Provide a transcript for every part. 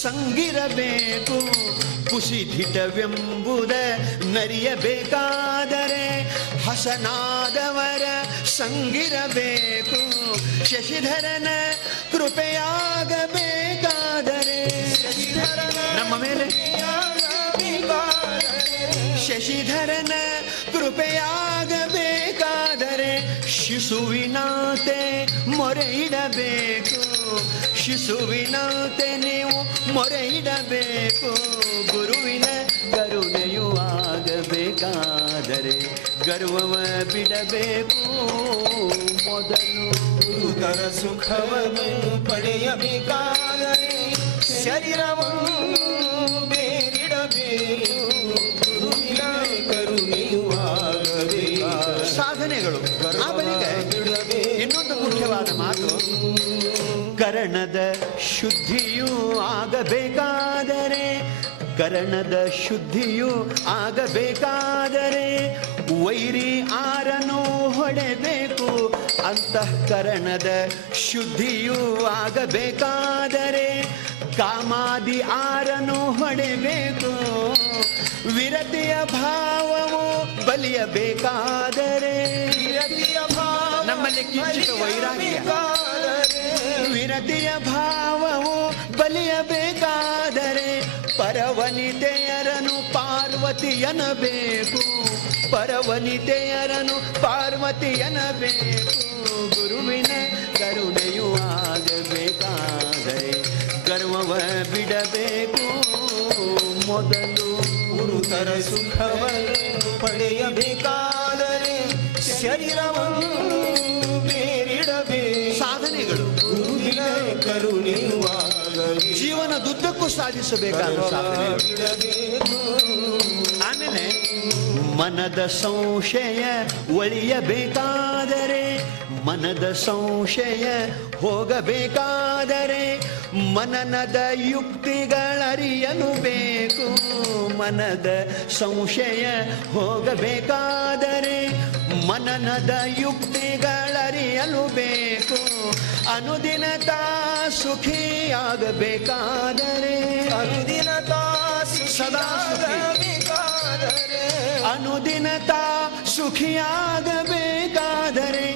ಸಂಗಿರಬೇಕು. ಕುಸಿಧಿಟವೆಂಬುದ ನರಿಯಬೇಕಾದರೆ ಹಸನಾದವರ ಸಂಗಿರಬೇಕು. ಶಶಿಧರನ ಕೃಪೆಯಾಗಬೇಕಾದರೆ ನಮ್ಮ ಮೇಲೆ ಶಶಿಧರನ ಕೃಪೆಯಾಗಬೇಕಾದರೆ ಶಿಶುವಿನಂತೆ ಮೊರೆ ಇಡಬೇಕು. ಶಿಶುವಿನಂತೆ ನೀವು ಮೊರೆ ಇಡಬೇಕು. ಗುರುವಿನ ಕರುಣೆಯೂ ಆಗಬೇಕಾದರೆ ಗರ್ವವ ಬಿಡಬೇಕು. ಮೊದಲು ಗುರುತರ ಸುಖವನ್ನು ಪಡೆಯಬೇಕಾದರೆ ಶರೀರವನ್ನು ಬೇರಿಡಬೇಕು. ಗುರುವಿನ ಕರುಣೆಯೂ ಆಗಬೇಕು. ಸಾಧನೆಗಳು. ಆ ಬಳಿಕ ಇನ್ನೊಂದು ಮುಖ್ಯವಾದ ಮಾತು, ಕರಣದ ಶುದ್ಧಿಯೂ ಆಗಬೇಕಾದರೆ ಕರಣದ ಶುದ್ಧಿಯೂ ಆಗಬೇಕಾದರೆ ವೈರಿ ಆರನು ಹೊಡೆಬೇಕು. ಅಂತಃಕರಣದ ಶುದ್ಧಿಯೂ ಆಗಬೇಕಾದರೆ ಕಾಮಾದಿ ಆರನು ಹೊಡೆಬೇಕು. ವಿರತಿಯ ಭಾವವು ಬಲಿಯಬೇಕಾದರೆ ನಮ್ಮಲ್ಲಿ ಕಿಂಚಿತ ವೈರಾಗ್ಯ. ವಿರತಿಯ ಭಾವವು ಬಲಿಯಬೇಕಾದರೆ ಪರವನಿತೆಯರನು ಪಾರ್ವತಿಯನಬೇಕು. ಪರವನಿತೆಯರನು ಪಾರ್ವತಿಯನಬೇಕು. ಗುರುವಿನ ಕರುಣೆಯೂ ಆಗಬೇಕಾದರೆ ಗರ್ವವ ಬಿಡಬೇಕು. ಮೊದಲು ಗುರುತರ ಸುಖವನ್ನು ಪಡೆಯಬೇಕಾದರೆ ಶರೀರವನ್ನು ಬೇರಿಡಬೇಕು. ಸಾಧನೆಗಳು. ಗುರುವಿನ ಕರುಣೆಯೂ ಆಗಬೇಕು. ಜೀವನದುದ್ದಕ್ಕೂ ಸಾಧಿಸಬೇಕಾದ ಸಾಧನೆಗಳು. ಆಮೇಲೆ ಮನದ ಸಂಶಯ ಒಳಿಯಬೇಕಾದರೆ ಮನದ ಸಂಶಯ ಹೋಗಬೇಕಾದರೆ ಮನನದ ಯುಕ್ತಿಗಳರಿಯಲು ಬೇಕು. ಮನದ ಸಂಶಯ ಹೋಗಬೇಕಾದರೆ ಮನನದ ಯುಕ್ತಿಗಳರಿಯಲು ಬೇಕು. ಅನುದಿನತಾ ಸುಖಿಯಾಗಬೇಕಾದರೆ ಅನುದಿನತಾ ಸದಾ ಅನುದಿನತಾ ಸುಖಿಯಾಗಬೇಕಾದರೆ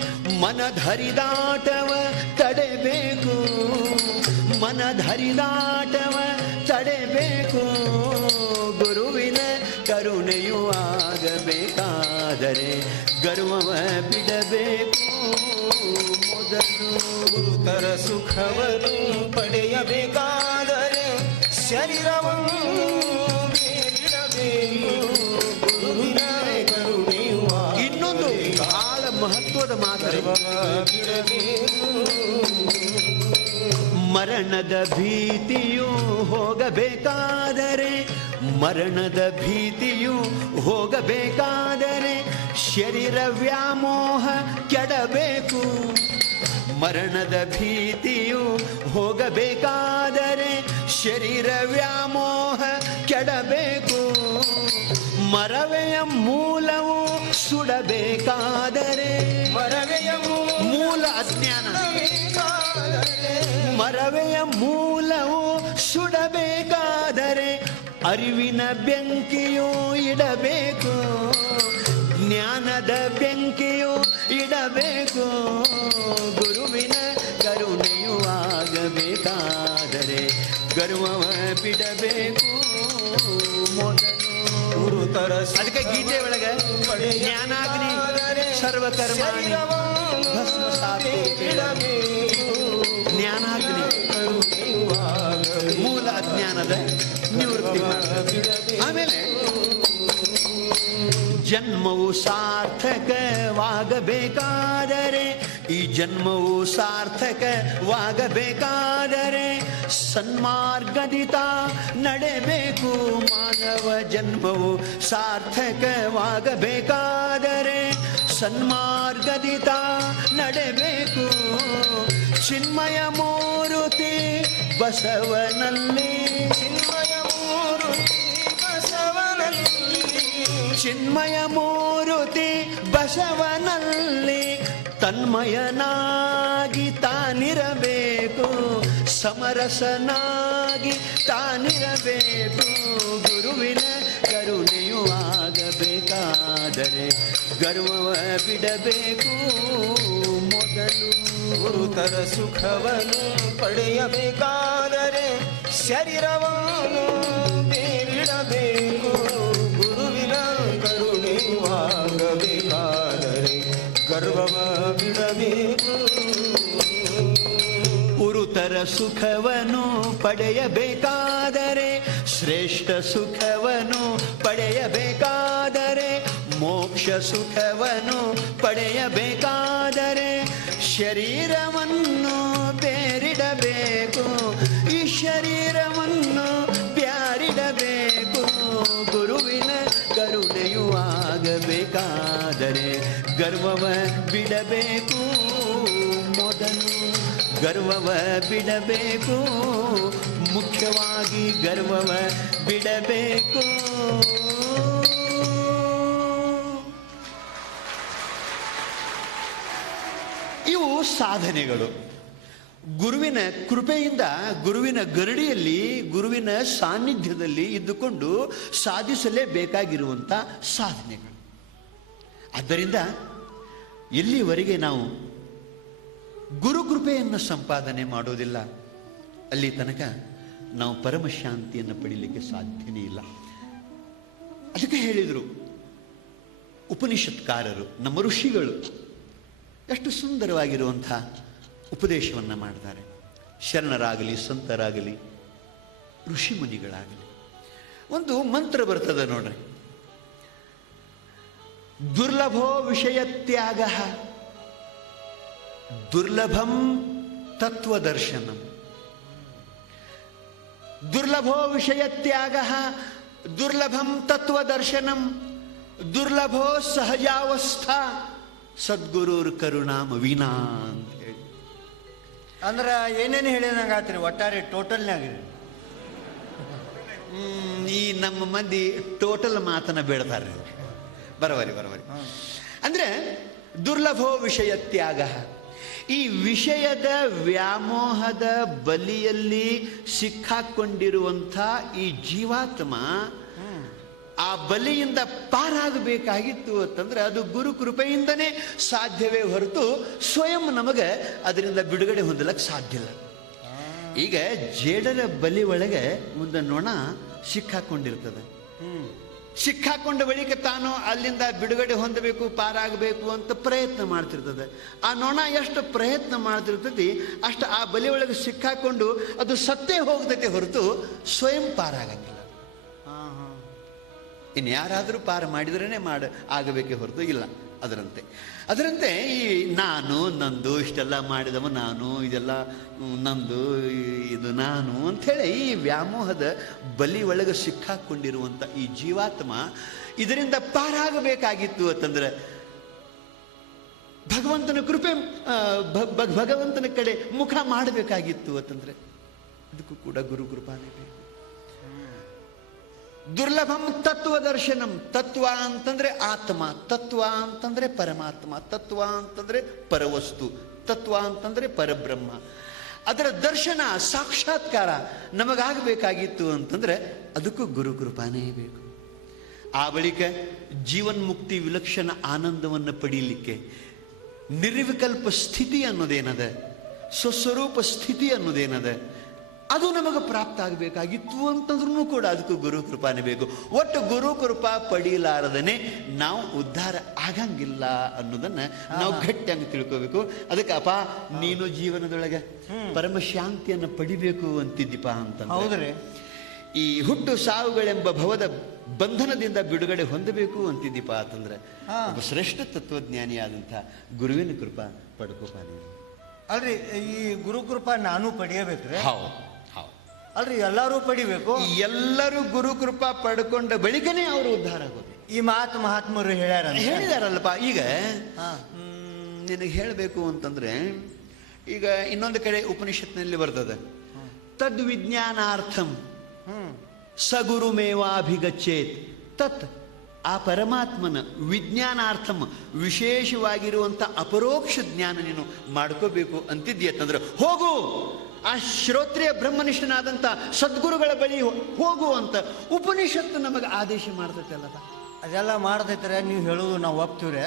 ಮನಧರಿದಾಟವ ತಡೆಬೇಕು. ಮನಧರಿದಾಟವ ತಡೆಬೇಕು. ಗುರುವಿನ ಕರುಣೆಯೂ ಆಗಬೇಕಾದರೆ ಗರ್ವವ ಬಿಡಬೇಕು. ಮೊದಲು ಗುರುತರ ಸುಖವನ್ನು ಪಡೆಯಬೇಕಾದರೆ ಶರೀರವನ್ನು ಬೇರಿಡಬೇಕು. ಗುರುವಿನ ಕರುಣೆಯೂ ಇನ್ನೊಂದು ಬಹಳ ಮಹತ್ವದ ಮಾತು, ಮರಣದ ಭೀತಿಯು ಹೋಗಬೇಕಾದರೆ ಮರಣದ ಭೀತಿಯು ಹೋಗಬೇಕಾದರೆ ಶರೀರ ವ್ಯಾಮೋಹ ಕೆಡಬೇಕು. ಮರಣದ ಭೀತಿಯು ಹೋಗಬೇಕಾದರೆ ಶರೀರ ವ್ಯಾಮೋಹ ಕೆಡಬೇಕು. ಮರವೆಯ ಮೂಲವು ಸುಡಬೇಕಾದರೆ ಮರವೆಯ ಮೂಲ ಅಜ್ಞಾನ. ಮರವೆಯ ಮೂಲವು ಸುಡಬೇಕಾದರೆ ಅರಿವಿನ ಬೆಂಕಿಯು ಇಡಬೇಕು. ಜ್ಞಾನದ ಬೆಂಕಿಯು ಇಡಬೇಕು. ಗುರುವಿನ ಕರುಣೆಯೂ ಆಗಬೇಕಾದರೆ ಗರ್ವವ ಬಿಡಬೇಕು. ಮೊದಲು ಗುರುತರ ಅದಕ್ಕೆ ಗೀತೆ ಒಳಗೆ ಜ್ಞಾನಾಗ್ನಿ ಸರ್ವಕರ್ಮಾಣಿ ಭಸ್ಮಸಾತ್ ಜ್ಞಾನಾಗ್ನಿ ಮೂಲ ಅಜ್ಞಾನದ ನಿವೃತ್ತಿ. ಆಮೇಲೆ ಜನ್ಮವು ಸಾರ್ಥಕವಾಗಬೇಕಾದರೆ ಈ ಜನ್ಮವು ಸಾರ್ಥಕವಾಗಬೇಕಾದರೆ ಸನ್ಮಾರ್ಗದಿತ ನಡೆಬೇಕು. ಮಾನವ ಜನ್ಮವು ಸಾರ್ಥಕವಾಗಬೇಕಾದರೆ ಸನ್ಮಾರ್ಗದಿತ ನಡೆಬೇಕು. ಚಿನ್ಮಯ ಮೂರುತಿ ಬಸವನಲ್ಲಿ ಚಿನ್ಮಯ ಮೂರುತಿ ಬಸವನಲ್ಲಿ ತನ್ಮಯನಾಗಿ ತಾನಿರಬೇಕು. ಸಮರಸನಾಗಿ ಮುಖ್ಯವಾಗಿ ತಾನಿರಬೇಕು. ಗುರುವಿನ ಕರುಣೆಯು ಆಗಬೇಕಾದರೆ ಗರ್ವವ ಬಿಡಬೇಕು ಮೊದಲು. ಗುರುತರ ಸುಖವನ್ನು ಪಡೆಯಬೇಕಾದರೆ ಶರೀರವನ್ನು ಬೇರಿಡಬೇಕು. ಗುರುವಿನ ಕರುಣೆಯು ಆಗಬೇಕಾದರೆ ಗರ್ವವ ಬಿಡಬೇಕು. ಗುರುತರ ಸುಖವನ್ನು ಪಡೆಯಬೇಕಾದರೆ, ಶ್ರೇಷ್ಠ ಸುಖವನ್ನು ಪಡೆಯಬೇಕಾದರೆ, ಮೋಕ್ಷ ಸುಖವನ್ನು ಪಡೆಯಬೇಕಾದರೆ ಶರೀರವನ್ನು ಬೇರಿಡಬೇಕು. ಈ ಶರೀರವನ್ನು ಬ್ಯಾರಿಡಬೇಕು. ಗುರುವಿನ ಕರುಣೆಯು ಆಗಬೇಕಾದರೆ ಗರ್ವವ ಬಿಡಬೇಕು ಮೊದಲು. ಗರ್ವವ ಬಿಡಬೇಕು, ಮುಖ್ಯವಾಗಿ ಗರ್ವವ ಬಿಡಬೇಕು. ಇವು ಸಾಧನೆಗಳು. ಗುರುವಿನ ಕೃಪೆಯಿಂದ, ಗುರುವಿನ ಗರಡಿಯಲ್ಲಿ, ಗುರುವಿನ ಸಾನ್ನಿಧ್ಯದಲ್ಲಿ ಇದ್ದುಕೊಂಡು ಸಾಧಿಸಲೇಬೇಕಾಗಿರುವಂಥ ಸಾಧನೆಗಳು. ಆದ್ದರಿಂದ ಎಲ್ಲಿವರೆಗೆ ನಾವು ಗುರುಕೃಪೆಯನ್ನು ಸಂಪಾದನೆ ಮಾಡೋದಿಲ್ಲ, ಅಲ್ಲಿ ತನಕ ನಾವು ಪರಮಶಾಂತಿಯನ್ನು ಪಡೀಲಿಕ್ಕೆ ಸಾಧ್ಯನೇ ಇಲ್ಲ. ಅದಕ್ಕೆ ಹೇಳಿದರು ಉಪನಿಷತ್ಕಾರರು, ನಮ್ಮ ಋಷಿಗಳು ಎಷ್ಟು ಸುಂದರವಾಗಿರುವಂಥ ಉಪದೇಶವನ್ನು ಮಾಡ್ತಾರೆ. ಶರಣರಾಗಲಿ, ಸಂತರಾಗಲಿ, ಋಷಿ ಮುನಿಗಳಾಗಲಿ, ಒಂದು ಮಂತ್ರ ಬರ್ತದೆ ನೋಡ್ರಿ, ದುರ್ಲಭೋ ವಿಷಯ ತ್ಯಾಗ ದುರ್ಲಭಂ ತತ್ವದರ್ಶನಂ. ದುರ್ಲಭೋ ವಿಷಯ ತ್ಯಾಗ ದುರ್ಲಭಂ ತತ್ವದರ್ಶನಂ ದುರ್ಲಭೋ ಸಹಜಾವಸ್ಥಾ ಸದ್ಗುರುರ್ ಕರುಣಾಮ ವೀನಾ ಅಂತ ಹೇಳಿ. ಅಂದ್ರೆ ಏನೇನು ಹೇಳಿದಂಗಾತ್ರಿ ಒಟ್ಟಾರೆ ಟೋಟಲ್ನಾಗ. ಈ ನಮ್ಮ ಮಂದಿ ಟೋಟಲ್ ಮಾತನ್ನ ಬೇಡ್ತಾರೆ. ಬರವರಿ ಅಂದ್ರೆ ದುರ್ಲಭೋ ವಿಷಯ ತ್ಯಾಗ. ಈ ವಿಷಯದ ವ್ಯಾಮೋಹದ ಬಲಿಯಲ್ಲಿ ಸಿಕ್ಕಾಕೊಂಡಿರುವಂಥ ಈ ಜೀವಾತ್ಮ ಆ ಬಲಿಯಿಂದ ಪಾರಾಗಬೇಕಾಗಿತ್ತು ಅಂತಂದ್ರೆ ಅದು ಗುರು ಕೃಪೆಯಿಂದನೇ ಸಾಧ್ಯವೇ ಹೊರತು ಸ್ವಯಂ ನಮಗೆ ಅದರಿಂದ ಬಿಡುಗಡೆ ಹೊಂದಲಕ್ಕೆ ಸಾಧ್ಯ ಇಲ್ಲ. ಈಗ ಜೇಡರ ಬಲಿ ಒಳಗೆ ಒಂದು ನೊಣ ಸಿಕ್ಕಾಕೊಂಡಿರ್ತದೆ. ಸಿಕ್ಕಾಕೊಂಡ ಬಳಿಕ ತಾನು ಅಲ್ಲಿಂದ ಬಿಡುಗಡೆ ಹೊಂದಬೇಕು, ಪಾರಾಗಬೇಕು ಅಂತ ಪ್ರಯತ್ನ ಮಾಡ್ತಿರ್ತದೆ. ಆ ನೊಣ ಎಷ್ಟು ಪ್ರಯತ್ನ ಮಾಡ್ತಿರ್ತದೆ ಅಷ್ಟು ಆ ಬಲಿ ಒಳಗೆ ಸಿಕ್ಕಾಕೊಂಡು ಅದು ಸತ್ತೇ ಹೋಗ್ತೈತೆ ಹೊರತು ಸ್ವಯಂ ಪಾರಾಗಂಗಿಲ್ಲ. ಇನ್ನು ಯಾರಾದರೂ ಪಾರ ಮಾಡಿದ್ರೇ ಆಗಬೇಕೇ ಹೊರತು ಇಲ್ಲ. ಅದರಂತೆ ಈ ನಾನು, ನಂದು, ಇಷ್ಟೆಲ್ಲ ಮಾಡಿದವ ನಾನು, ಇದೆಲ್ಲ ನಂದು, ಇದು ನಾನು ಅಂಥೇಳಿ ಈ ವ್ಯಾಮೋಹದ ಬಲಿ ಒಳಗೆ ಸಿಕ್ಕಾಕೊಂಡಿರುವಂಥ ಈ ಜೀವಾತ್ಮ ಇದರಿಂದ ಪಾರಾಗಬೇಕಾಗಿತ್ತು ಅಂತಂದ್ರೆ ಭಗವಂತನ ಕೃಪೆ, ಭಗವಂತನ ಕಡೆ ಮುಖ ಮಾಡಬೇಕಾಗಿತ್ತು ಅಂತಂದ್ರೆ ಅದಕ್ಕೂ ಕೂಡ ಗುರು ಕೃಪಾನೇ ಬೇಕು. ದುರ್ಲಭಂ ತತ್ವದರ್ಶನಂ. ತತ್ವ ಅಂತಂದ್ರೆ ಆತ್ಮ, ತತ್ವ ಅಂತಂದ್ರೆ ಪರಮಾತ್ಮ, ತತ್ವ ಅಂತಂದ್ರೆ ಪರವಸ್ತು, ತತ್ವ ಅಂತಂದ್ರೆ ಪರಬ್ರಹ್ಮ. ಅದರ ದರ್ಶನ, ಸಾಕ್ಷಾತ್ಕಾರ ನಮಗಾಗಬೇಕಾಗಿತ್ತು ಅಂತಂದ್ರೆ ಅದಕ್ಕೂ ಗುರು ಕೃಪಾನೇ ಬೇಕು. ಆ ಬಳಿಕ ಜೀವನ್ಮುಕ್ತಿ ವಿಲಕ್ಷಣ ಆನಂದವನ್ನು ಪಡೀಲಿಕ್ಕೆ ನಿರ್ವಿಕಲ್ಪ ಸ್ಥಿತಿ ಅನ್ನೋದೇನದ, ಸ್ವಸ್ವರೂಪ ಸ್ಥಿತಿ ಅನ್ನೋದೇನದ, ಅದು ನಮಗೆ ಪ್ರಾಪ್ತ ಆಗಬೇಕಾಗಿತ್ತು ಅಂತಂದ್ರೂ ಕೂಡ ಅದಕ್ಕೂ ಗುರು ಕೃಪಾನೇ ಬೇಕು. ಒಟ್ಟು ಗುರು ಕೃಪಾ ಪಡೀಲಾರದನೆ ನಾವು ಉದ್ಧಾರ ಆಗಂಗಿಲ್ಲ ಅನ್ನೋದನ್ನ ನಾವು ಗಟ್ಟಿಯಾಗಿ ತಿಳ್ಕೋಬೇಕು. ಅದಕ್ಕೆ ಅಪ್ಪ ನೀನು ಜೀವನದೊಳಗೆ ಪರಮ ಶಾಂತಿಯನ್ನು ಪಡಿಬೇಕು ಅಂತಿದ್ದೀಪ ಅಂತಂದ್ರೆ, ಈ ಹುಟ್ಟು ಸಾವುಗಳೆಂಬ ಭವದ ಬಂಧನದಿಂದ ಬಿಡುಗಡೆ ಹೊಂದಬೇಕು ಅಂತಿದ್ದೀಪ ಅಂತಂದ್ರೆ ಒಬ್ಬ ಶ್ರೇಷ್ಠ ತತ್ವಜ್ಞಾನಿಯಾದಂಥ ಗುರುವಿನ ಕೃಪಾ ಪಡ್ಕೋಪ ನೀನು. ಅಲ್ರಿ ಈ ಗುರು ಕೃಪಾ ನಾನು ಪಡೆಯಬೇಕ್ರಿ? ಹೌದು. ಅಲ್ರಿ ಎಲ್ಲರೂ ಪಡಿಬೇಕು? ಎಲ್ಲರೂ ಗುರು ಕೃಪಾ ಪಡ್ಕೊಂಡ ಬಳಿಕನೇ ಅವರು ಉದ್ಧಾರ ಆಗೋದು. ಈ ಮಾತು ಮಹಾತ್ಮರು ಹೇಳಿದಾರಲ್ಲಪ್ಪ. ಈಗ ನಿನಗೆ ಹೇಳಬೇಕು ಅಂತಂದ್ರೆ, ಈಗ ಇನ್ನೊಂದು ಕಡೆ ಉಪನಿಷತ್ನಲ್ಲಿ ಬರ್ತದೆ, ತದ್ವಿಜ್ಞಾನಾರ್ಥಂ ಸಗುರುಮೇವಾಭಿಗಚ್ಚೇತ್. ತತ್ ಆ ಪರಮಾತ್ಮನ ವಿಜ್ಞಾನಾರ್ಥಂ ವಿಶೇಷವಾಗಿರುವಂಥ ಅಪರೋಕ್ಷ ಜ್ಞಾನ ನೀನು ಮಾಡ್ಕೋಬೇಕು ಅಂತಿದ್ಯಂತಂದ್ರೆ ಹೋಗು ಆ ಶ್ರೋತ್ರಿಯ ಬ್ರಹ್ಮನಿಷ್ಠನಾದಂಥ ಸದ್ಗುರುಗಳ ಬಳಿ ಹೋಗುವಂತ ಉಪನಿಷತ್ತು ನಮಗೆ ಆದೇಶ ಮಾಡ್ತೈತಲ್ಲದ. ಅದೆಲ್ಲ ಮಾಡ್ದೈತ್ರೆ ನೀವು ಹೇಳುದು ನಾವು ಒಪ್ತೀವ್ರೆ.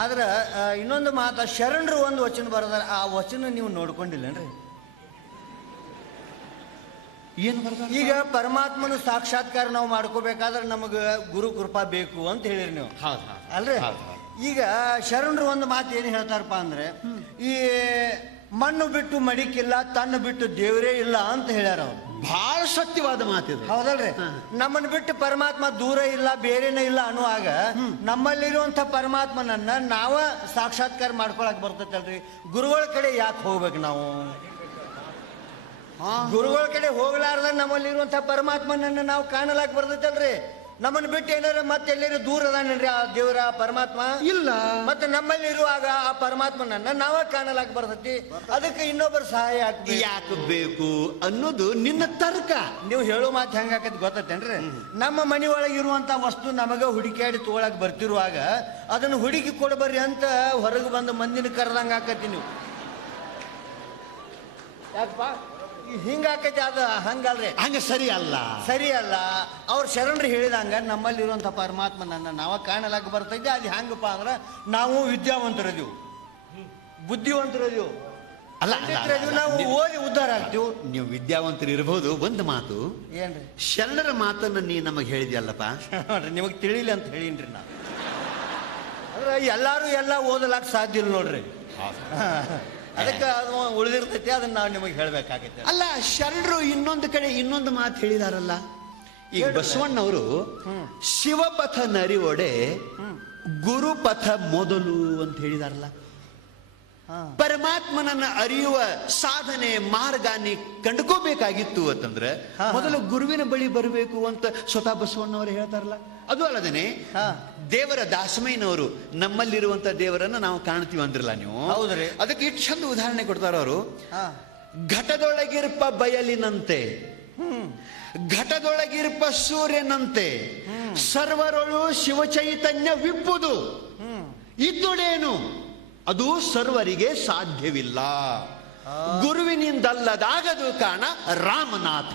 ಆದ್ರೆ ಇನ್ನೊಂದು ಮಾತು, ಶರಣರು ಒಂದು ವಚನ ಬರದಾರ, ಆ ವಚನ ನೀವು ನೋಡ್ಕೊಂಡಿಲ್ಲೇನ್ರಿ? ಏನು ಬರ್ದ? ಈಗ ಪರಮಾತ್ಮನ ಸಾಕ್ಷಾತ್ಕಾರ ನಾವು ಮಾಡ್ಕೋಬೇಕಾದ್ರೆ ನಮಗೆ ಗುರು ಕೃಪಾ ಬೇಕು ಅಂತ ಹೇಳಿರಿ ನೀವು, ಅಲ್ರಿ? ಈಗ ಶರಣರು ಒಂದು ಮಾತು ಏನು ಹೇಳ್ತಾರಪ್ಪ ಅಂದ್ರೆ, ಈ ಮಣ್ಣು ಬಿಟ್ಟು ಮಡಿಕಿಲ್ಲ, ತನ್ನ ಬಿಟ್ಟು ದೇವರೇ ಇಲ್ಲ ಅಂತ ಹೇಳ್ಯಾರ ಅವ್ರು. ಬಹಳ ಸತ್ಯವಾದ ಮಾತಿದೆ, ಹೌದಲ್ರಿ? ನಮ್ಮನ್ನ ಬಿಟ್ಟು ಪರಮಾತ್ಮ ದೂರ ಇಲ್ಲ, ಬೇರೆನೇ ಇಲ್ಲ ಅನ್ನುವಾಗ ನಮ್ಮಲ್ಲಿರುವಂತ ಪರಮಾತ್ಮನನ್ನ ನಾವ ಸಾಕ್ಷಾತ್ಕಾರ ಮಾಡ್ಕೊಳಕ್ ಬರ್ತೈತಲ್ರಿ. ಗುರುಗಳ ಕಡೆ ಯಾಕೆ ಹೋಗ್ಬೇಕು ನಾವು? ಗುರುಗಳ ಕಡೆ ಹೋಗ್ಲಾರ್ದ ನಮ್ಮಲ್ಲಿರುವಂತ ಪರಮಾತ್ಮನನ್ನ ನಾವು ಕಾಣಲಾಕ್ ಬರ್ತೈತಲ್ರಿ. ನಮ್ಮನ್ನ ಬಿಟ್ಟು ಏನಾರ ಮತ್ತೆ ಎಲ್ಲರೂ ದೂರ ಅದಾನೇನ್ರಿ ಆ ದೇವರ ಪರಮಾತ್ಮ? ಇಲ್ಲ. ಮತ್ತೆ ನಮ್ಮಲ್ಲಿ ಇರುವಾಗ ಆ ಪರಮಾತ್ಮನನ್ನ ನಾವ ಕಾಣಲಾಕ್ ಬರ್ತೈತಿ. ಅದಕ್ಕೆ ಇನ್ನೊಬ್ಬರ ಸಹಾಯ ಯಾಕೆ ಬೇಕು ಅನ್ನೋದು ನಿನ್ನ ತರ್ಕ. ನೀವು ಹೇಳೋ ಮಾತು ಹೆಂಗ ಆಕತಿ ಗೊತ್ತೇನ್ರಿ? ನಮ್ಮ ಮನೆ ಒಳಗೆ ಇರುವಂತ ವಸ್ತು ನಮಗ ಹುಡುಕಾಡಿ ತಗೊಳಕ್ ಬರ್ತಿರುವಾಗ ಅದನ್ನ ಹುಡುಕಿ ಕೊಡಬರ್ರಿ ಅಂತ ಹೊರಗೆ ಬಂದು ಮಂದಿನ ಕರೆದಂಗ ಆಕತಿ. ನೀವು ಯಾಕಪ್ಪ ಹಿಂಗಾಕೈತಿ? ಅದು ಹಂಗಲ್ರಿ, ಹಂಗ ಸರಿ ಅಲ್ಲ, ಸರಿ ಅಲ್ಲ. ಅವ್ರ ಶರಣರು ಹೇಳಿದಂಗ ನಮ್ಮಲ್ಲಿರುವಂತ ಪರಮಾತ್ಮನನ್ನ ನಾವ ಕಾಣಲಾಕ ಬರ್ತೈತಿ. ಅದು ಹೆಂಗಪ್ಪ ಅಂದ್ರ ನಾವು ವಿದ್ಯಾವಂತರದೀವು, ಬುದ್ಧಿವಂತರದೀವು, ಅಲ್ಲ ನಾವು ಓದಿ ಉದ್ಧಾರ ಆಗ್ತೀವಿ. ನೀವು ವಿದ್ಯಾವಂತರು ಇರಬಹುದು. ಒಂದು ಮಾತು ಏನ್ರಿ? ಶರಣರ ಮಾತನ್ನ ನೀ ನಮಗೆ ಹೇಳಿದ್ಯಲ್ಲಪ್ಪ, ನಿಮಗ್ ತಿಳಿಲಿ ಅಂತ ಹೇಳಿನ್ರಿ ನಾ. ಅಂದ್ರೆ ಎಲ್ಲಾರು ಎಲ್ಲ ಓದಲಾಕ ಸಾಧ್ಯ ಇಲ್ಲ ನೋಡ್ರಿ. ಅದಕ್ಕೆ ಅದು ಉಳಿದಿರ್ತೈತಿ, ಅದನ್ನ ನಾವು ನಿಮಗೆ ಹೇಳ್ಬೇಕಾಗೈತೆ. ಅಲ್ಲ, ಶರಣರು ಇನ್ನೊಂದು ಕಡೆ ಇನ್ನೊಂದು ಮಾತು ಹೇಳಿದಾರಲ್ಲ. ಈಗ ಬಸವಣ್ಣವರು ಶಿವಪಥ ನರಿವೊಡೆ ಗುರುಪಥ ಮೊದಲು ಅಂತ ಹೇಳಿದಾರಲ್ಲ. ಪರಮಾತ್ಮನನ್ನ ಅರಿಯುವ ಸಾಧನೆ ಮಾರ್ಗ ನೀ ಕಂಡುಕೋಬೇಕಾಗಿತ್ತು ಅಂತಂದ್ರೆ ಮೊದಲು ಗುರುವಿನ ಬಳಿ ಬರಬೇಕು ಅಂತ ಸ್ವತಃ ಬಸವಣ್ಣವರು ಹೇಳ್ತಾರಲ್ಲ. ಅದು ಅಲ್ಲದೇನೆ ದೇವರ ದಾಸಮಯ್ಯನವರು ನಮ್ಮಲ್ಲಿರುವಂತ ದೇವರನ್ನ ನಾವು ಕಾಣ್ತೀವಿ ಅಂದ್ರಲ್ಲ ನೀವು. ಹೌದ್ರಿ. ಅದಕ್ಕೆ ಇಷ್ಟು ಚಂದ ಉದಾಹರಣೆ ಕೊಡ್ತಾರ ಅವರು. ಘಟದೊಳಗಿರ್ಪ ಬಯಲಿನಂತೆ, ಘಟದೊಳಗಿರ್ಪ ಸೂರ್ಯನಂತೆ, ಸರ್ವರೊಳು ಶಿವಚೈತನ್ಯ ವಿಪ್ಪುದು ಇದ್ದುಡೇನು ಅದು ಸರ್ವರಿಗೆ ಸಾಧ್ಯವಿಲ್ಲ, ಗುರುವಿನಿಂದಲ್ಲದಾಗದು ಕಾಣ ರಾಮನಾಥ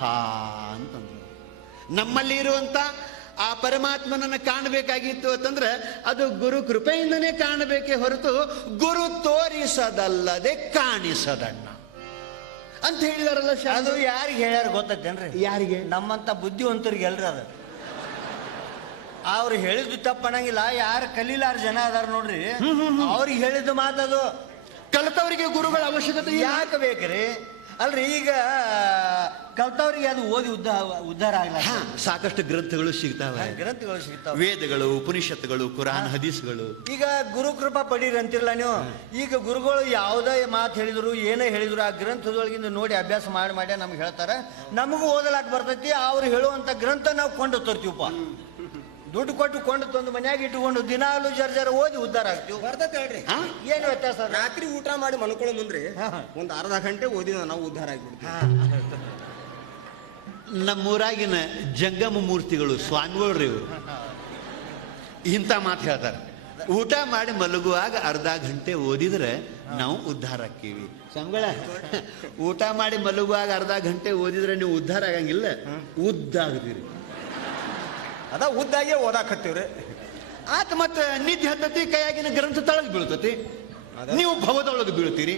ಅಂತಂದ್ರು. ನಮ್ಮಲ್ಲಿ ಇರುವಂತ ಆ ಪರಮಾತ್ಮನನ್ನ ಕಾಣಬೇಕಾಗಿತ್ತು ಅಂತಂದ್ರೆ ಅದು ಗುರು ಕೃಪೆಯಿಂದನೇ ಕಾಣಬೇಕೇ ಹೊರತು ಗುರು ತೋರಿಸದಲ್ಲದೆ ಕಾಣಿಸದಣ್ಣ ಅಂತ ಹೇಳಿದಾರಲ್ಲ. ಅದು ಯಾರಿಗೆ ಹೇಳ್ಯಾರ ಗೊತ್ತೇನ್ರಿ? ಯಾರಿಗೆ? ನಮ್ಮಂತ ಬುದ್ಧಿವಂತರಿಗೆ ಎಲ್ರಿ. ಅದು ಅವ್ರು ಹೇಳಿದ್ದು ತಪ್ಪಣಂಗಿಲ್ಲ. ಯಾರು ಕಲೀಲಾರ ಜನ ಅದಾರ ನೋಡ್ರಿ, ಅವ್ರಿಗೆ ಹೇಳಿದ್ದು ಮಾತದು. ಕಲಿತವರಿಗೆ ಗುರುಗಳ ಅವಶ್ಯಕತೆ ಯಾಕೆ ಬೇಕ್ರಿ? ಅಲ್ರಿ, ಈಗ ಕಲ್ತವ್ರಿಗೆ ಅದು ಓದಿ ಉದ್ಧಾರ ಆಗಲ್ಲ. ಸಾಕಷ್ಟು ಗ್ರಂಥಗಳು ಸಿಗ್ತಾವೆ, ಗ್ರಂಥಗಳು ಸಿಗ್ತಾವೆ, ವೇದಗಳು, ಉಪನಿಷತ್ತುಗಳು, ಕುರಾನ್, ಹದೀಸ್ಗಳು. ಈಗ ಗುರು ಕೃಪಾ ಪಡೀರಿ ಅಂತಿರಲ್ಲ ನೀವು. ಈಗ ಗುರುಗಳು ಯಾವುದೇ ಮಾತು ಹೇಳಿದ್ರು, ಏನೇ ಹೇಳಿದ್ರು ಆ ಗ್ರಂಥದೊಳಗಿಂದ ನೋಡಿ ಅಭ್ಯಾಸ ಮಾಡಿ ನಮ್ಗೆ ಹೇಳ್ತಾರೆ. ನಮಗೂ ಓದಲಾಕ್ ಬರ್ತೈತಿ. ಅವ್ರು ಹೇಳುವಂತ ಗ್ರಂಥ ನಾವು ಕೊಂಡು ತರ್ತೀವಪ್ಪ. ದುಡ್ಡು ಕೊಟ್ಟು ಕೊಂಡು ತಂದು ಮನ್ಯಾಗ ಇಟ್ಟುಕೊಂಡು ದಿನಾಲು ಜರ ಓದಿ ಉದ್ಧಾರ ಆಗ್ತೀವಿ. ಬರ್ತೈತೆ ಹೇಳ್ರಿ. ಏನು ವ್ಯತ್ಯಾಸ? ರಾತ್ರಿ ಊಟ ಮಾಡಿ ಮಲ್ಕೊಳ್ಳೋ ಮುಂದ್ರಿ ಒಂದು ಅರ್ಧ ಗಂಟೆ ಓದಿದ ನಾವು ಉದ್ಧಾರ ಆಗ್ಬಿಡ್ತೀವಿ. ನಮ್ಮೂರಾಗಿನ ಜಂಗಮ ಮೂರ್ತಿಗಳು ಸ್ವಾಮಿಗಳ್ರಿ ಇವರು ಇಂಥ ಮಾತು ಹೇಳ್ತಾರೆ. ಊಟ ಮಾಡಿ ಮಲಗುವಾಗ ಅರ್ಧ ಗಂಟೆ ಓದಿದ್ರೆ ನಾವು ಉದ್ಧಾರ ಆಕ್ಕೀವಿ. ಸ್ವಾಮಿಗಳ, ಊಟ ಮಾಡಿ ಮಲಗುವಾಗ ಅರ್ಧ ಗಂಟೆ ಓದಿದ್ರೆ ನೀವು ಉದ್ಧಾರ ಆಗಂಗಿಲ್ಲ, ಉದ್ದಾಗ್ತೀರಿ. ಅದ ಉದ್ದಾಗೆ ಓದಾಕತ್ತೀವ್ರಿ. ಆತ ಮತ್ತೆ ನಿದ್ದೆ ಹತ್ತತಿ, ಕೈಯಾಗಿನ ಗ್ರಂಥ ತಳಗ್ ಬೀಳ್ತತಿ, ನೀವು ಭವದೊಳಗೆ ಬೀಳ್ತೀರಿ.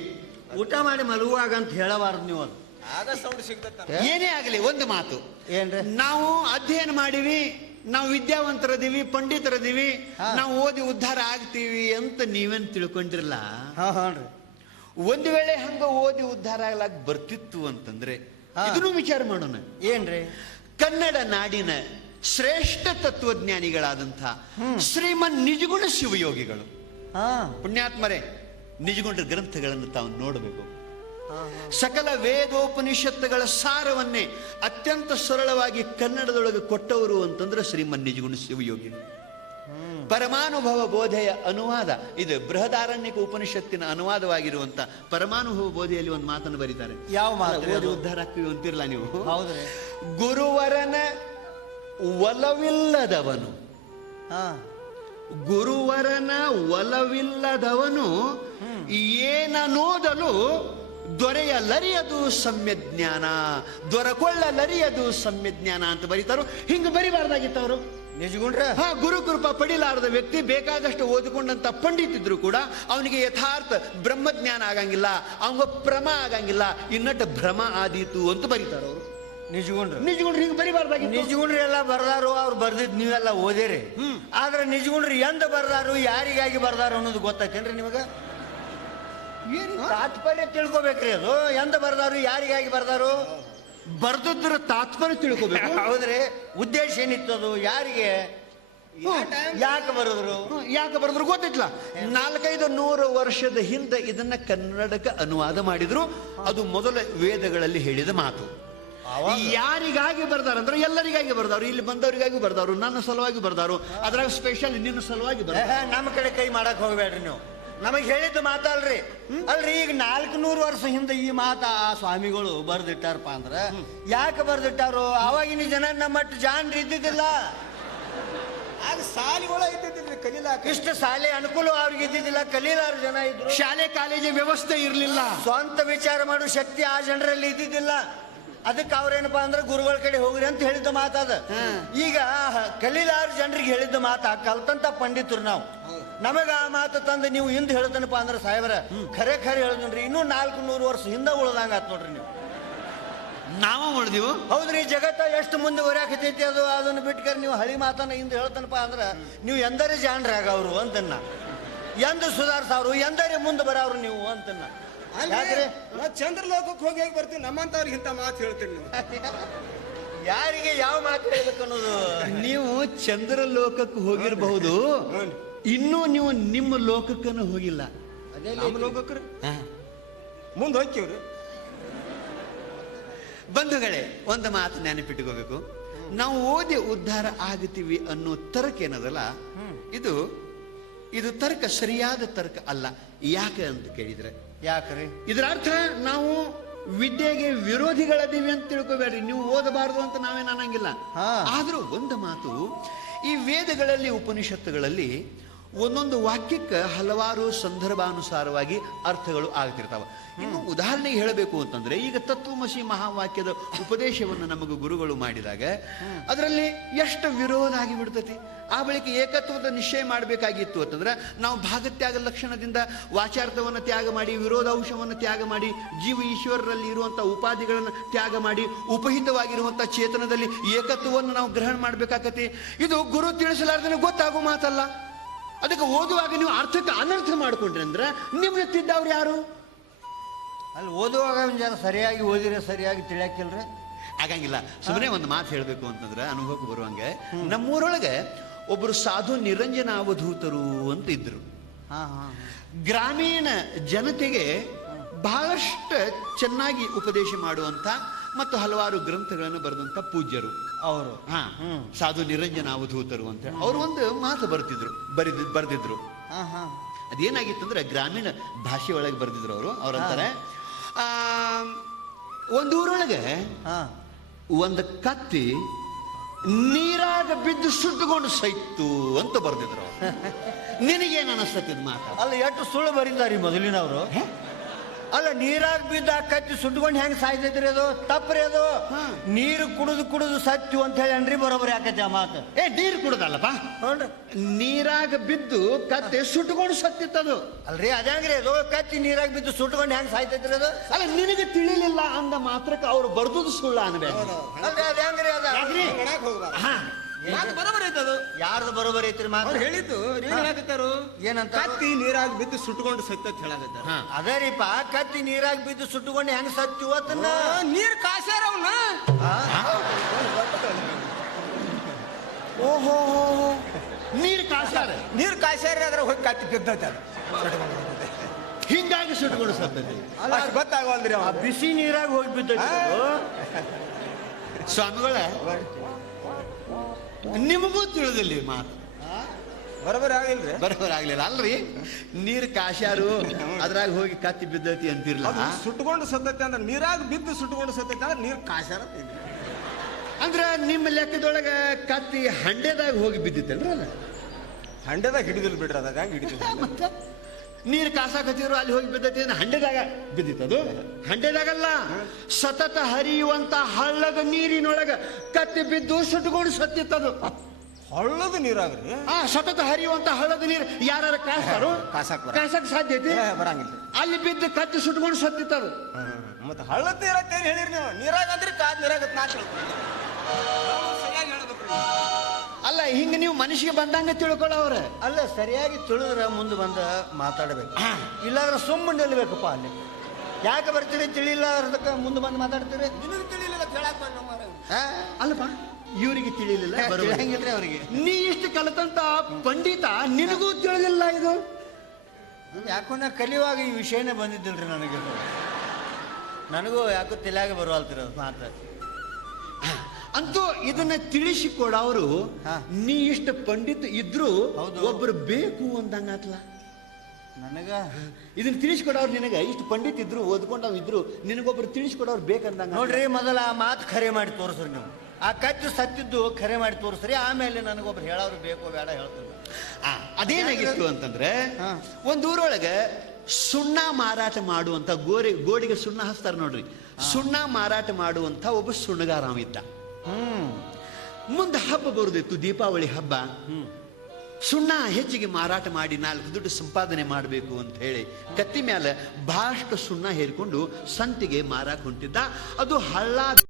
ಊಟ ಮಾಡಿ ಮಲಗುವಾಗ ಅಂತ ಹೇಳಬಾರ್ದು ನೀವು. ಅದು ಆಗ ಸೌಂಡ್ ಸಿಗ್ತೈತೆ. ಏನೇ ಆಗಲಿ ಒಂದು ಮಾತು, ಏನ್ರಿ? ನಾವು ಅಧ್ಯಯನ ಮಾಡಿವಿ, ನಾವು ವಿದ್ಯಾವಂತರದೀವಿ, ಪಂಡಿತರದೀವಿ, ನಾವು ಓದಿ ಉದ್ಧಾರ ಆಗ್ತೀವಿ ಅಂತ ನೀವೇನ್ ತಿಳ್ಕೊಂಡಿರಲ್ಲ. ಒಂದು ವೇಳೆ ಹಂಗ ಓದಿ ಉದ್ಧಾರ ಆಗ್ಲಾಕ್ ಬರ್ತಿತ್ತು ಅಂತಂದ್ರೆ ಇದನ್ನು ವಿಚಾರ ಮಾಡೋಣ. ಏನ್ರಿ? ಕನ್ನಡ ನಾಡಿನ ಶ್ರೇಷ್ಠ ತತ್ವಜ್ಞಾನಿಗಳಾದಂಥ ಶ್ರೀಮನ್ ನಿಜಗುಣ ಶಿವಯೋಗಿಗಳು, ಪುಣ್ಯಾತ್ಮರೇ, ನಿಜಗುಣರ ಗ್ರಂಥಗಳನ್ನು ತಾವು ನೋಡಬೇಕು. ಸಕಲ ವೇದೋಪನಿಷತ್ತುಗಳ ಸಾರವನ್ನೇ ಅತ್ಯಂತ ಸರಳವಾಗಿ ಕನ್ನಡದೊಳಗೆ ಕೊಟ್ಟವರು ಅಂತಂದ್ರೆ ಶ್ರೀಮನ್ ನಿಜಗುಣ ಶಿವಯೋಗಿಗಳು. ಪರಮಾನುಭವ ಬೋಧೆಯ ಅನುವಾದ ಇದು ಬೃಹದಾರಣ್ಯಕ ಉಪನಿಷತ್ತಿನ ಅನುವಾದವಾಗಿರುವಂತ ಪರಮಾನುಭವ ಬೋಧೆಯಲ್ಲಿ ಒಂದು ಮಾತನ್ನು ಬರೀತಾರೆ. ಯಾವ ಮಾತು? ಓದಿ ಉದ್ಧಾರ ಆಗ್ತೀವಿ ಅಂತಿರಲ್ಲ ನೀವು. ಹೌದ್ರಿ. ಗುರುವರನ ಒಲವಿಲ್ಲದವನು, ಗುರುವರನ ಒಲವಿಲ್ಲದವನು ಏನನೋದಲು ದೊರೆಯಲರಿಯದು ಸಮ್ಯಜ್ಞಾನ, ದೊರಕೊಳ್ಳಲರಿಯದು ಸಮ್ಯಜ್ಞಾನ ಅಂತ ಬರೀತಾರೋ. ಹಿಂಗೆ ಬರಿಬಾರ್ದಾಗಿತ್ತು ಅವರು. ನಿಜಗುಂಡ್ರ ಗುರು ಕೃಪಾ ಪಡಿಲಾರದ ವ್ಯಕ್ತಿ ಬೇಕಾದಷ್ಟು ಓದಿಕೊಂಡಂತ ಪಂಡಿತಿದ್ರು ಕೂಡ ಅವನಿಗೆ ಯಥಾರ್ಥ ಬ್ರಹ್ಮಜ್ಞಾನ ಆಗಂಗಿಲ್ಲ, ಅವಂಗ ಭ್ರಮ ಆಗಂಗಿಲ್ಲ, ಇನ್ನಟ್ಟು ಭ್ರಮ ಆದೀತು ಅಂತ ಬರೀತಾರ ಅವರು. ನಿಜಗುಂಡ್ರು ಹಿಂಗೆ ಬರಿಬಾರ್ದಾಗಿತ್ತು. ನಿಜಗುಂಡ್ರಿ ಎಲ್ಲ ಬರ್ದಾರು, ಅವ್ರು ಬರ್ದಿದ್ ನೀವೆಲ್ಲ ಓದಿರಿ. ಆದ್ರೆ ನಿಜಗುಂಡ್ರಿ ಎಂದ ಬರ್ದಾರು, ಯಾರಿಗಾಗಿ ಬರ್ದಾರು ಅನ್ನೋದು ಗೊತ್ತೈತೇನ್ರಿ ನಿಮಗ? ತಾತ್ಪರ್ಯ ತಿಳ್ಕೊಬೇಕ್ರಿ. ಅದು ಎಂದ ಬರ್ದಾರು, ಯಾರಿಗಾಗಿ ಬರ್ದಾರು, ಬರ್ದದ್ರ ತಾತ್ಪರ್ಯ ತಿಳ್ಕೊಬೇಕು. ಹೌದ್ರಿ, ಉದ್ದೇಶ ಏನಿತ್ತು, ಅದು ಯಾರಿಗೆ, ಯಾಕೆ ಬರೆದ್ರು ಗೊತ್ತಿಲ್ಲ. 400-500 ವರ್ಷದ ಹಿಂದೆ ಇದನ್ನ ಕನ್ನಡಕ್ಕೆ ಅನುವಾದ ಮಾಡಿದ್ರು. ಅದು ಮೊದಲ ವೇದಗಳಲ್ಲಿ ಹೇಳಿದ ಮಾತು. ಯಾರಿಗಾಗಿ ಬರ್ದಾರಂದ್ರೆ ಎಲ್ಲರಿಗಾಗಿ ಬರ್ದಾರು, ಇಲ್ಲಿ ಬಂದವರಿಗಾಗಿ ಬರ್ದಾರು, ನನ್ನ ಸಲುವಾಗಿ ಬರ್ದಾರು, ಅದ್ರಾಗ ಸ್ಪೆಷಲ್ ನಿನ್ನ ಸಲುವಾಗಿ ಬರ್ದಾರು. ನಮ್ಮ ಕಡೆ ಕೈ ಮಾಡಕ್ ಹೋಗ್ಬೇಡ್ರಿ ನೀವು. ನಮಗ್ ಹೇಳಿದ್ದು ಮಾತಲ್ರಿ. ಅಲ್ರಿ, ಈಗ 400 ವರ್ಷ ಹಿಂದೆ ಈ ಮಾತ ಆ ಸ್ವಾಮಿಗಳು ಬರ್ದಿಟ್ಟಾರಪ್ಪ ಅಂದ್ರ ಯಾಕೆ ಬರ್ದಿಟ್ಟಾರು? ಅವಾಗಿನ ಜನ ನಮ್ಮಟ್ಟು ಜಾನ್ರಿ ಇದ್ದಿದ್ದಿಲ್ಲ. ಆಗ ಸಾಲಿಗಳು ಇದ್ದಿದ್ದಿಲ್ರಿ ಕಲೀಲಾಕ. ಇಷ್ಟು ಶಾಲೆ ಅನುಕೂಲ ಅವ್ರಿಗೆ ಇದ್ದಿದ್ದಿಲ್ಲ, ಕಲೀಲಾರ ಜನ ಇದ್ರು. ಶಾಲೆ ಕಾಲೇಜು ವ್ಯವಸ್ಥೆ ಇರ್ಲಿಲ್ಲ, ಸ್ವಂತ ವಿಚಾರ ಮಾಡೋ ಶಕ್ತಿ ಆ ಜನರಲ್ಲಿ ಇದ್ದಿದ್ದಿಲ್ಲ. ಅದಕ್ಕೆ ಅವ್ರೇನಪ್ಪಾ ಅಂದ್ರೆ ಗುರುಗಳ ಕಡೆ ಹೋಗ್ರಿ ಅಂತ ಹೇಳಿದ್ದ ಮಾತದ. ಈಗ ಕಲೀಲಾರ ಜನರಿಗೆ ಹೇಳಿದ್ದ ಮಾತ ಕಲ್ತಂತ ಪಂಡಿತರು ನಾವು. ನಮಗ ಆ ಮಾತು ತಂದು ನೀವು ಹಿಂದೆ ಹೇಳ್ತಾನಪ್ಪ ಅಂದ್ರೆ ಸಾಹೇಬ್ರ ಖರೆ ಹೇಳಿದ್ರಿ, ಇನ್ನೂ 400 ವರ್ಷ ಹಿಂದೆ ಉಳ್ದಂಗ ಆತ್ ನೋಡ್ರಿ ನೀವು. ನಾವು ಉಳ್ದಿವು. ಹೌದ್ರಿ, ಜಗತ್ತ ಎಷ್ಟು ಮುಂದೆ ಹೊರ್ಯಾಕತೈತಿ, ಅದನ್ನು ಬಿಟ್ಕರ್ ನೀವು ಹಳಿ ಮಾತನ್ನ ಹಿಂದೆ ಹೇಳ್ತಾನಪ್ಪ ಅಂದ್ರ ನೀವು ಎಂದರೆ ಜಾಣ್ರಾಗ ಅವರು ಅಂತನ್ನ, ಎಂದು ಸುಧಾರ್ಸವ್ರು, ಎಂದರೆ ಮುಂದೆ ಬರವ್ರು ನೀವು ಅಂತನ್ನ. ಯಾಕ್ರೆ ನಾ ಚಂದ್ರಲೋಕಕ್ಕೆ ಹೋಗಿ ಹೇಗೆ ಬರ್ತೀನಿ, ನಮ್ಮಂತವ್ರಿಗೆ ಇಂಥ ಮಾತು ಹೇಳ್ತೀನಿ. ಯಾರಿಗೆ ಯಾವ ಮಾತು ಹೇಳ್ಬೇಕು ಅನ್ನೋದು. ನೀವು ಚಂದ್ರ ಲೋಕಕ್ಕೆ ಹೋಗಿರಬಹುದು, ಇನ್ನೂ ನೀವು ನಿಮ್ಮ ಲೋಕಕ್ಕನ್ನು ಹೋಗಿಲ್ಲ. ನಮ್ಮ ಲೋಕಕ್ರಿ ಮುಂದೆ ಹೋಗ್ತೀವ್ರಿ. ಬಂಧುಗಳೇ, ಒಂದು ಮಾತು ನೆನಪಿಟ್ಕೋಬೇಕು. ನಾವು ಓದಿ ಉದ್ಧಾರ ಆಗುತ್ತೀವಿ ಅನ್ನೋ ತರ್ಕ ಏನದಲ್ಲ, ಇದು ತರ್ಕ ಸರಿಯಾದ ತರ್ಕ ಅಲ್ಲ. ಯಾಕೆ ಅಂತ ಕೇಳಿದ್ರೆ, ಯಾಕ್ರಿ? ಇದರ ಅರ್ಥ ನಾವು ವಿದ್ಯೆಗೆ ವಿರೋಧಿಗಳದೀವಿ ಅಂತ ತಿಳ್ಕೊಬೇಡ್ರಿ. ನೀವು ಓದಬಾರದು ಅಂತ ನಾವೇನು ಅನ್ನಂಗಿಲ್ಲ. ಆದ್ರೂ ಒಂದು ಮಾತು, ಈ ವೇದಗಳಲ್ಲಿ ಉಪನಿಷತ್ತುಗಳಲ್ಲಿ ಒಂದೊಂದು ವಾಕ್ಯಕ್ಕೆ ಹಲವಾರು ಸಂದರ್ಭಾನುಸಾರವಾಗಿ ಅರ್ಥಗಳು ಆಗ್ತಿರ್ತಾವ. ಇನ್ನು ಉದಾಹರಣೆಗೆ ಹೇಳಬೇಕು ಅಂತಂದ್ರೆ, ಈಗ ತತ್ವಮಸಿ ಮಹಾವಾಕ್ಯದ ಉಪದೇಶವನ್ನು ನಮಗೆ ಗುರುಗಳು ಮಾಡಿದಾಗ ಅದರಲ್ಲಿ ಎಷ್ಟು ವಿರೋಧ ಆಗಿ ಬಿಡ್ತತಿ. ಆ ಬಳಿಕ ಏಕತ್ವದ ನಿಶ್ಚಯ ಮಾಡಬೇಕಾಗಿತ್ತು ಅಂತಂದ್ರೆ ನಾವು ಭಾಗತ್ಯಾಗ ಲಕ್ಷಣದಿಂದ ವಾಚಾರ್ಥವನ್ನು ತ್ಯಾಗ ಮಾಡಿ, ವಿರೋಧಾಂಶವನ್ನು ತ್ಯಾಗ ಮಾಡಿ, ಜೀವ ಈಶ್ವರರಲ್ಲಿ ಇರುವಂಥ ಉಪಾಧಿಗಳನ್ನು ತ್ಯಾಗ ಮಾಡಿ, ಉಪಹಿತವಾಗಿರುವಂಥ ಚೇತನದಲ್ಲಿ ಏಕತ್ವವನ್ನು ನಾವು ಗ್ರಹಣ ಮಾಡಬೇಕಾಗತ್ತೆ. ಇದು ಗುರು ತಿಳಿಸಲಾರ್ದೇ ಗೊತ್ತಾಗೋ ಮಾತಲ್ಲ. ಅದಕ್ಕೆ ಓದುವಾಗ ನೀವು ಅರ್ಥಕ್ಕೆ ಅನರ್ಥ ಮಾಡ್ಕೊಂಡ್ರಿ ಅಂದ್ರೆ ನಿಮ್ಗೆ ತಿದ್ದವ್ರು ಯಾರು? ಅಲ್ಲಿ ಓದುವಾಗ ಜನ ಸರಿಯಾಗಿ ಓದಿದ್ರೆ ಸರಿಯಾಗಿ ತಿಳಿಯಾಕಿಲ್ರಿ, ಆಗಂಗಿಲ್ಲ. ಸುಮ್ಮನೆ ಒಂದು ಮಾತು ಹೇಳಬೇಕು ಅಂತಂದ್ರೆ ಅನುಭವಕ್ಕೆ ಬರುವಂಗೆ, ನಮ್ಮೂರೊಳಗೆ ಒಬ್ಬರು ಸಾಧು ನಿರಂಜನ ಅವಧೂತರು ಅಂತ ಇದ್ರು. ಗ್ರಾಮೀಣ ಜನತೆಗೆ ಬಹಳಷ್ಟು ಚೆನ್ನಾಗಿ ಉಪದೇಶ ಮಾಡುವಂತ ಮತ್ತು ಹಲವಾರು ಗ್ರಂಥಗಳನ್ನು ಬರೆದಂತ ಪೂಜ್ಯರು ಅವರು. ಸಾಧು ನಿರಂಜನ ಅವಧೂತರು ಅಂತ ಅವರು ಒಂದು ಮಾತು ಬರೆದಿದ್ರು. ಅದೇನಾಗಿತ್ತಂದ್ರೆ ಗ್ರಾಮೀಣ ಭಾಷೆ ಒಳಗೆ ಬರೆದಿದ್ರು ಅವರು. ಅವ್ರಂತಾರೆ, ಒಂದೂರೊಳಗೆ ಒಂದು ಕತ್ತಿ ನೀರಾಗ ಬಿದ್ದು ಸುಟ್ಟುಕೊಂಡು ಸೈತು ಅಂತ ಬರೆದಿದ್ರು. ನಿನಗೇನು ಅನಿಸ್ತದ ಮಾತು? ಅಲ್ಲ, ಎಷ್ಟು ಸುಳ್ಳು ಬರೀತಾರಿ ಮೊದಲಿನವರು. ಅಲ್ಲ, ನೀರಾಗ ಬಿದ್ದ ಕತ್ತಿ ಸುಟ್ಕೊಂಡು ಹೆಂಗ್ ಸಾಯ್ತೈತ್ರಿ? ಅದು ತಪ್ಪ್ರಿ. ಅದು ನೀರು ಕುಡಿದು ಸತ್ತು ಅಂತ ಹೇಳಿ ಅನ್ರಿ, ಬರೋಬರಿ ಆಕೈತಿ ಆ ಮಾತು. ನೀರು ಕುಡುದಲ್ಲಪ್ಪ, ನೀರಾಗ ಬಿದ್ದು ಕತ್ತಿ ಸುಟ್ಕೊಂಡು ಸತ್ತಿತ್ತದು. ಅಲ್ರಿ, ಅದಂಗ್ರಿ ಅದು ಕತ್ತಿ ನೀರಾಗ ಬಿದ್ದು ಸುಟ್ಕೊಂಡು ಹೆಂಗ್ ಸಾಯ್ತೈತ್ರಿ ಅದು? ಅಲ್ಲ, ನಿನಗೆ ತಿಳಿಲಿಲ್ಲ ಅಂದ ಮಾತ್ರಕ್ಕೆ ಅವ್ರು ಬರ್ದುದು ಸುಳ್ಳ ಅನ್ಬೇಕು. ಅಲ್ರಿ, ಅದಂಗ್ರಿ ಅದ ಬರೋಬರಿ ಐತದು. ಯಾರ್ದು ಬರೋಬರಿ ಐತ್ರಿ ಮಾತು? ಹೇಳಿದ್ದು ಹೇಳಾಕತ್ತಾರು ಏನಂತ, ಕತ್ತಿ ನೀರಾಗಿ ಬಿದ್ದು ಸುಟ್ಕೊಂಡು ಸತ್ತ ಹೇಳಾಕತ್ತಾರ. ಅದೇ ರೀಪ, ಕತ್ತಿ ನೀರಾಗಿ ಬಿದ್ದು ಸುಟ್ಟುಕೊಂಡು ಹೆಂಗ್ ಸತ್ತು ಇವತ್ತನ್ನ? ನೀರ್ ಕಾಸ್ಯಾರ ಅವನ್ನ. ಓಹೋ, ನೀರ್ ಕಾಸ್ಯಾರ ಅದ್ರ ಹೋಗಿ ಕತ್ತಿ ಬಿದ್ದೈತೆ ಅದು, ಹಿಂಗಾಗಿ ಸುಟ್ಕೊಂಡು ಸತ್ತೈತಿ. ಅಷ್ಟು ಗೊತ್ತಾಗವಲ್ರಿ. ಆ ಬಿಸಿ ನೀರಾಗಿ ಹೋಗಿ ಬಿದ್ದೈತಿ. ಸ್ವಾಮಿಗಳ, ನಿಮಗೂ ತಿಳಿದಿಲ್ಲ ಮಾತು. ಬರೋಬರಿ ಆಗಿಲ್ರಿ. ಬರೋಬರಿ ಆಗ್ಲಿಲ್ಲ ಅಲ್ರಿ. ನೀರು ಕಾಶ್ಯಾರು ಅದ್ರಾಗ ಹೋಗಿ ಕತ್ತಿ ಬಿದ್ದೈತಿ ಅಂತಿರ್ಲ. ಸುಟ್ಕೊಂಡು ಸತ್ತೈತಿ ಅಂದ್ರೆ ನೀರಾಗ ಬಿದ್ದು ಸುಟ್ಕೊಂಡು ಸತ್ತೈತಿ ಅಂದ್ರೆ ನೀರ್ ಕಾಶ್ಯಾರ ಅಂದ್ರ ನಿಮ್ಮ ಲೆಕ್ಕದೊಳಗ ಕತ್ತಿ ಹಂಡೆದಾಗ ಹೋಗಿ ಬಿದ್ದಿತ್ತೇನ್ರಿ? ಅದ ಹಂಡೆದಾಗ ಹಿಡಿದಿಲ್ ಬಿಡ್ರಿ, ಅದಾಗ ಹೆಂಗ್ ಹಿಡಿದಿಲ್ಲ. ಮತ್ತೆ ನೀರು ಕಾಸಾಕತ್ತಿದ್ರು ಅಲ್ಲಿ ಹೋಗಿ ಬಿದ್ದೈತಿ ಹಂಡೆದಾಗ ಬಿದ್ದಿತ್ತದು. ಹಂಡೆದಾಗಲ್ಲ, ಸತತ ಹರಿಯುವಂತ ಹಳ್ಳದ ನೀರಿನೊಳಗ ಕತ್ತಿ ಬಿದ್ದು ಸುಟ್ಕೊಂಡು ಸತ್ತಿತ್ತದು. ಹಳ್ಳದ ನೀರಾಗ್ರಿ ಸತತ ಹರಿಯುವಂತ ಹಳ್ಳದ ನೀರು ಯಾರು ಕಾಸ್ತಾರೋ ಕಾಸಕ್ ಸಾಧ್ಯ ಐತಿ? ಬರಂಗಿಲ್ಲ. ಅಲ್ಲಿ ಬಿದ್ದು ಕತ್ತಿ ಸುಟ್ಕೊಂಡು ಸತ್ತಿತ್ತದು. ಮತ್ತೆ ಹಳ್ಳದ ನೀರ ಹೇಳಿರಿ ನೀವು. ನೀರಾಗಂದ್ರಿ ಕಾದ್ ನೀರಾಗತ್ ನಾ ತಿಳ್ಕೊಂಡು ಸರಿಯಾಗಿ ಹೇಳ್ಬೇಕ್ರಿ. ಅಲ್ಲ, ಹಿಂಗ ನೀವು ಮನುಷ್ಯಗೆ ಬಂದಂಗ ತಿಳ್ಕೊಳ್ಳೋವ್ರ. ಅಲ್ಲ, ಸರಿಯಾಗಿ ತಿಳಿದ್ರೆ ಮುಂದೆ ಬಂದ ಮಾತಾಡ್ಬೇಕು, ಇಲ್ಲಾಂದ್ರೆ ಸುಮ್ಮನೆ ನಿಲ್ಬೇಕಪ್ಪ ಅಲ್ಲಿ. ಯಾಕೆ ಬರ್ತೀರಿ ತಿಳಿಲ್ಲ ಅದಕ್ಕೆ ಮುಂದೆ ಬಂದು ಮಾತಾಡ್ತೀರಿ? ನಿನಗೆ ತಿಳಿಲಿಲ್ಲ ಹೇಳಕ್ ಬಂದ ಅಲ್ಲಪ್ಪ, ಇವರಿಗೆ ತಿಳಿಲಿಲ್ಲ, ಹೆಂಗಿಲ್ರಿ ಅವರಿಗೆ? ನೀ ಇಷ್ಟು ಕಲಿತಂತ ಪಂಡಿತ ನಿನಗೂ ತಿಳಿದಿಲ್ಲ ಇದು? ಯಾಕೋ ನಾ ಕಲಿಯುವಾಗ ಈ ವಿಷಯನೇ ಬಂದಿದ್ದಿಲ್ರಿ ನನಗೆ. ನನಗೂ ಯಾಕೋ ತಲೆಯಾಗ ಬರುವಲ್ತಿರ ಮಾತು. ಅಂತೂ ಇದನ್ನ ತಿಳಿಸಿಕೊಡವರು ನೀ ಇಷ್ಟು ಪಂಡಿತ ಇದ್ರು ಒಬ್ರು ಬೇಕು ಅಂದಂಗಾತ್ಲ. ನನಗ ಇದನ್ನ ತಿಳಿಸ್ಕೊಡವ್ರು ನಿನಗ ಇಷ್ಟು ಪಂಡಿತ ಇದ್ರು ಓದ್ಕೊಂಡವ್ ಇದ್ರು ನಿನಗೊಬ್ರು ತಿಳಿಸ್ಕೊಡವ್ರು ಬೇಕಂದಂಗ. ನೋಡ್ರಿ, ಮೊದಲ ಆ ಮಾತು ಖರೆ ಮಾಡಿ ತೋರಿಸ್ರಿ ನೀವು. ಆ ಕತ್ತು ಸತ್ತಿದ್ದು ಖರೆ ಮಾಡಿ ತೋರಿಸ್ರಿ, ಆಮೇಲೆ ನನಗೊಬ್ರು ಹೇಳೋರು ಬೇಕು ಬೇಡ ಹೇಳ್ತೀನಿ. ಅದೇನಾಗಿತ್ತು ಅಂತಂದ್ರೆ, ಒಂದ್ ಊರೊಳಗೆ ಸುಣ್ಣ ಮಾರಾಟ ಮಾಡುವಂತ ಗೋಡೆಗೆ ಸುಣ್ಣ ಹಚ್ತಾರ ನೋಡ್ರಿ, ಸುಣ್ಣ ಮಾರಾಟ ಮಾಡುವಂತ ಒಬ್ಬ ಸುಣ್ಣಗಾರ ಇದ್ದ. ಮುಂದೆ ಹಬ್ಬ ಬರುದಿತ್ತು, ದೀಪಾವಳಿ ಹಬ್ಬ. ಸುಣ್ಣ ಹೆಚ್ಚಿಗೆ ಮಾರಾಟ ಮಾಡಿ 4 ದುಡ್ಡು ಸಂಪಾದನೆ ಮಾಡಬೇಕು ಅಂತ ಹೇಳಿ ಕತ್ತಿ ಮೇಲೆ ಬಹಳಷ್ಟು ಸುಣ್ಣ ಹೇರಿಕೊಂಡು ಸಂತಿಗೆ ಮಾರಾಕ ಹೊಂಟಿದ್ದ. ಅದು ಹಳ್ಳ